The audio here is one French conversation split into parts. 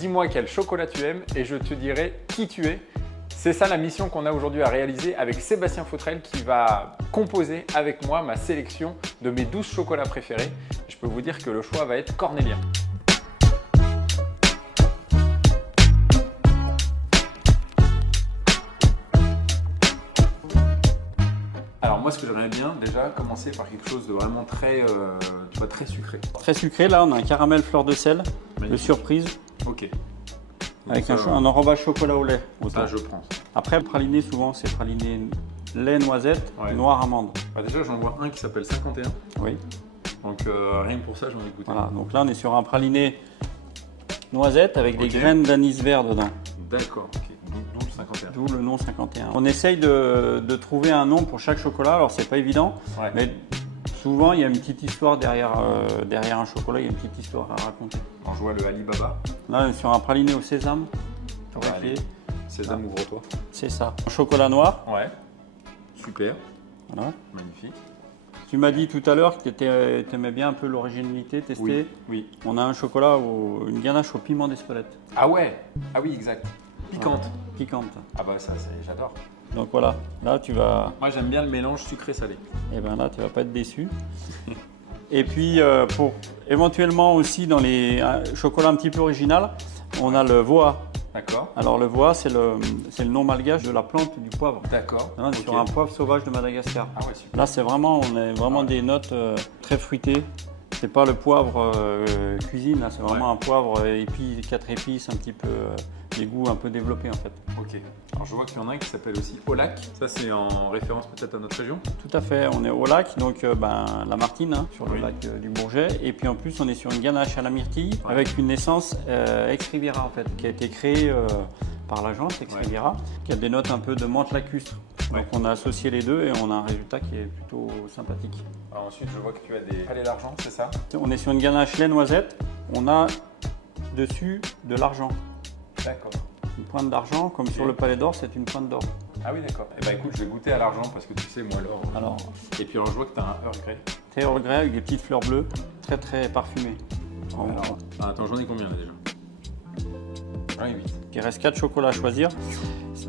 dis-moi quel chocolat tu aimes et je te dirai qui tu es. C'est ça la mission qu'on a aujourd'hui à réaliser avec Sébastien Fautrel qui va composer avec moi ma sélection de mes 12 chocolats préférés. Je peux vous dire que le choix va être cornélien. Alors moi, ce que j'aimerais bien déjà commencer par quelque chose de vraiment très, très sucré. Très sucré, là on a un caramel fleur de sel, de surprise. Ok. Avec un enrobage chocolat au lait. Ça, je prends. Après, le praliné, souvent, c'est praliné lait, noisette, noir, amande. Bah déjà, j'en vois un qui s'appelle 51. Oui. Donc, rien que pour ça, j'en ai goûté. Voilà, donc là, on est sur un praliné noisette avec des graines d'anis vert dedans. D'accord, ok. D'où le 51. D'où le nom 51. On essaye de trouver un nom pour chaque chocolat, alors c'est pas évident, mais souvent, il y a une petite histoire derrière un chocolat, il y a une petite histoire à raconter. Quand je vois le Alibaba. Là, on est sur un praliné au sésame. Sésame, ouvre-toi. C'est ça. Un chocolat noir. Ouais. Super. Voilà. Magnifique. Tu m'as dit tout à l'heure que tu aimais bien un peu l'originalité, tester. Oui. On a un chocolat, une ganache au piment d'Espelette. Ah ouais. Ah oui, exact. Piquante. Piquante. Ah bah ça, j'adore. Donc voilà, là tu vas... Moi j'aime bien le mélange sucré-salé. Et bien là tu vas pas être déçu. Et puis pour éventuellement aussi dans les chocolats un petit peu original, on a le Voa. D'accord. Alors le Voa c'est le nom malgache de la plante du poivre. D'accord. On est sur un poivre sauvage de Madagascar. Ah ouais, super. Là c'est vraiment, on a vraiment des notes très fruitées. C'est pas le poivre cuisine, là c'est vraiment un poivre 4 épices, un petit peu des goûts un peu développés en fait. Ok. Alors je vois qu'il y en a un qui s'appelle aussi Olac. Ça c'est en référence peut-être à notre région. Tout à fait, on est au lac, donc la Martine, sur le lac du Bourget. Et puis en plus on est sur une ganache à la myrtille avec une essence Ex Riviera en fait, qui a été créée par l'agence Ex Riviera, qui a des notes un peu de menthe lacustre. Donc on a associé les deux et on a un résultat qui est plutôt sympathique. Alors ensuite je vois que tu as des palais d'argent, c'est ça? On est sur une ganache lait noisette, on a dessus de l'argent. D'accord. Une pointe d'argent, comme sur le palais d'or, c'est une pointe d'or. Ah oui, d'accord. Eh ben écoute, je vais goûter à l'argent parce que tu sais, moi l'or. Alors, et puis alors je vois que tu as un Earl Grey. Earl Grey avec des petites fleurs bleues, très très parfumées. Alors, attends, j'en ai combien là déjà? J'en ai 8. Il reste 4 chocolats à choisir.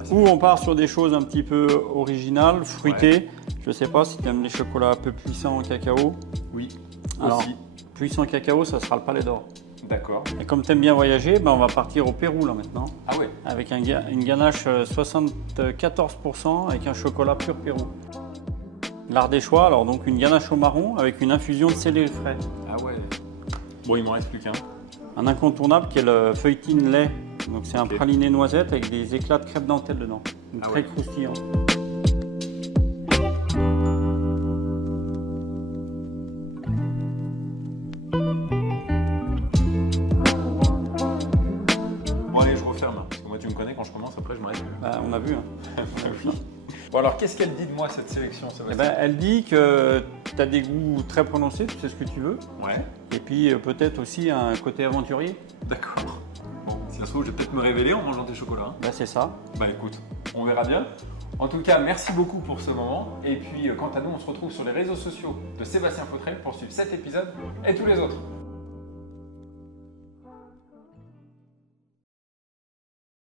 Ou on part sur des choses un petit peu originales, fruitées. Je ne sais pas si tu aimes les chocolats un peu puissants en cacao. Oui, alors, aussi. Puissant cacao, ça sera le palais d'or. D'accord. Et comme tu aimes bien voyager, on va partir au Pérou là maintenant. Ah ouais. Avec une ganache 74% avec un chocolat pur Pérou. L'Ardéchois, alors donc une ganache au marron avec une infusion de céleri frais. Ah ouais. Bon, il m'en reste plus qu'un. Un incontournable qui est le feuilletine lait. Donc c'est un praliné noisette avec des éclats de crêpe dentelle dedans. Très croustillant. Bon allez, je referme. Parce que moi tu me connais, quand je commence, après je m'arrête plus. On a vu. Hein. Bon alors, qu'est-ce qu'elle dit de moi cette sélection, Sébastien? Elle dit que tu as des goûts très prononcés, tu sais ce que tu veux. Ouais. Et puis peut-être aussi un côté aventurier. D'accord. Bon, si ça se trouve, je vais peut-être me révéler en mangeant tes chocolats. Hein. C'est ça. Bah écoute, on verra bien. En tout cas, merci beaucoup pour ce moment. Et puis, quant à nous, on se retrouve sur les réseaux sociaux de Sébastien Fautrel pour suivre cet épisode et tous les autres.